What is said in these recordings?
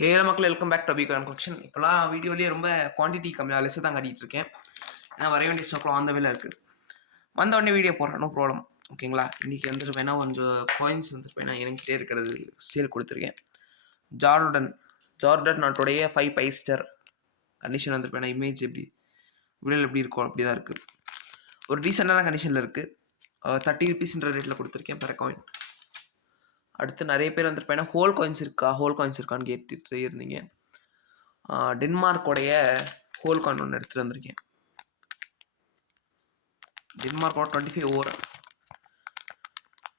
ஹேல மக்கள் welcome back to அபிகான் collection. இப்போலாம் வீடியோலேயே ரொம்ப குவான்டிட்டி கம்மியாக லெஸ்ஸை தான் காட்டிகிட்டு இருக்கேன். ஏன்னா வர வேண்டிய ஸ்டாக்லாம் ஆன் த வேல இருக்குது. வந்த உடனே வீடியோ போடுறேன், நோ ப்ராப்ளம். ஓகேங்களா? இன்றைக்கி வந்துருப்பேன்னா கொஞ்சம் காயின்ஸ் வந்துருப்பேன்னா என்கிட்டே இருக்கிறது சேல் கொடுத்துருக்கேன். ஜார்டன் நாட்டோடைய 5 பைஸ்டர் கண்டிஷன் வந்துருப்பேன்னா இமேஜ் வீடியோவில் எப்படி இருக்கும் அப்படி தான் இருக்குது. ஒரு டீசெண்டான கண்டிஷனில் இருக்குது. 30 rupeesன்ற ரேட்டில் கொடுத்துருக்கேன் பெர் காயின். அடுத்து நிறைய பேர் வந்துருப்பேன்னா ஹோல் காயின்ஸ் இருக்கான்னு கேட்டுட்டு இருந்தீங்க. டென்மார்க்கோடைய ஹோல் காயின் ஒன்று எடுத்துகிட்டு வந்திருக்கேன். டென்மார்க்கோட 25 ஓவர்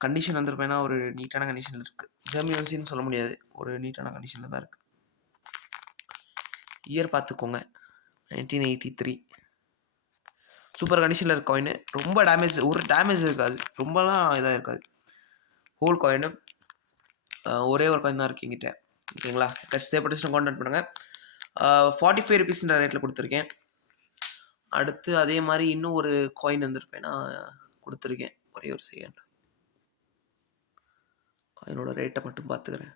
கண்டிஷன் வந்துருப்பேன்னா ஒரு நீட்டான கண்டிஷனில் இருக்குது. ஜெர்மனின்னு சொல்ல முடியாது, ஒரு நீட்டான கண்டிஷனில் தான் இருக்குது. இயர் பார்த்துக்கோங்க, 1983. சூப்பர் கண்டிஷனில் இருக்க காயின். ரொம்ப ஒரு டேமேஜ் இருக்காது, ரொம்பலாம் இதாக இருக்காது. ஹோல் காயின் ஒரே ஒரு காயின் தான் இருக்குது என்கிட்ட. ஓகேங்களா? கஷ்டப்பட்டு கான்டாக்ட் பண்ணுங்கள். 45 rupeesன்ற ரேட்டில் கொடுத்துருக்கேன். அடுத்து அதே மாதிரி இன்னும் ஒரு காயின் வந்துருப்பேன்னா கொடுத்துருக்கேன். ஒரே ஒரு செகண்ட், காயினோட ரேட்டை மட்டும் பார்த்துக்கிறேன்.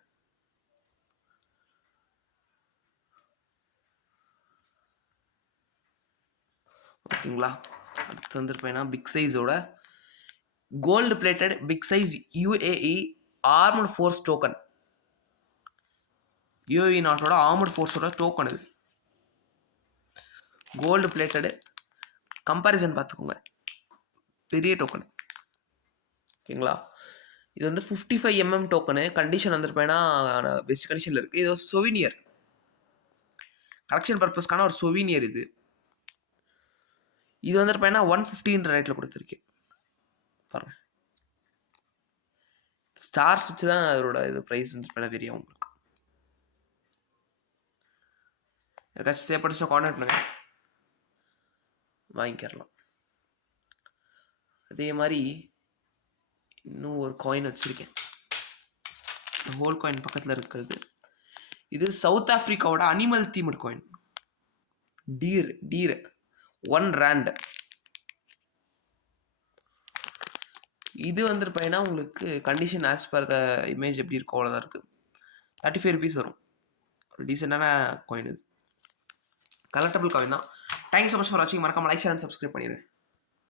ஓகேங்களா? அடுத்து வந்துருப்பேன்னா பிக் சைஸோட gold plated big size UAE armed force token. UAE நாட்டோட ஆர்மட் ஃபோர்ஸோட டோக்கன் இது. கோல்டு பிளேட்டடு கம்பேரிசன் பார்த்துக்கோங்க, பெரிய டோக்கன். ஓகேங்களா? இது வந்து 55 mm டோக்கனு. கண்டிஷன் வந்துருப்பேன்னா பெஸ்ட் கண்டிஷனில் இருக்குது. இது ஒரு சொவினியர், கலெக்ஷன் பர்பஸ்க்கான ஒரு சொவினியர். இது வந்துருப்பேன்னா 150ன்ற ரேட்டில் கொடுத்துருக்கேன். பாருங்க, ஸ்டார்ஸ் வச்சு தான் அதோட இது ப்ரைஸ் வந்துருப்பேன்னா தெரியும் உங்களுக்கு. ஏதாச்சும் தேவைப்பட்டுச்சுன்னா கான்டாக்ட் பண்ணுங்க, வாங்கிக்கிறலாம். அதே மாதிரி இன்னும் ஒரு காயின் வச்சுருக்கேன், ஹோல் காயின் பக்கத்தில் இருக்கிறது. இது சவுத் ஆஃப்ரிக்காவோட animal themed coin. Deer 1 rand. இது வந்துருப்பேன்னா உங்களுக்கு condition as per the image எப்படி இருக்கும் அவ்வளோதான் இருக்குது. 35 rupees வரும். ஒரு டீசெண்டான காயின் இது, கலெக்டபிள் காயின் தான். தேங்க்யூ ஸோ மச் ஃபார் வாட்சிங். மறக்காம லைக் ஷேர் அண்ட் சப்ஸ்கிரைப் பண்ணிடுங்க.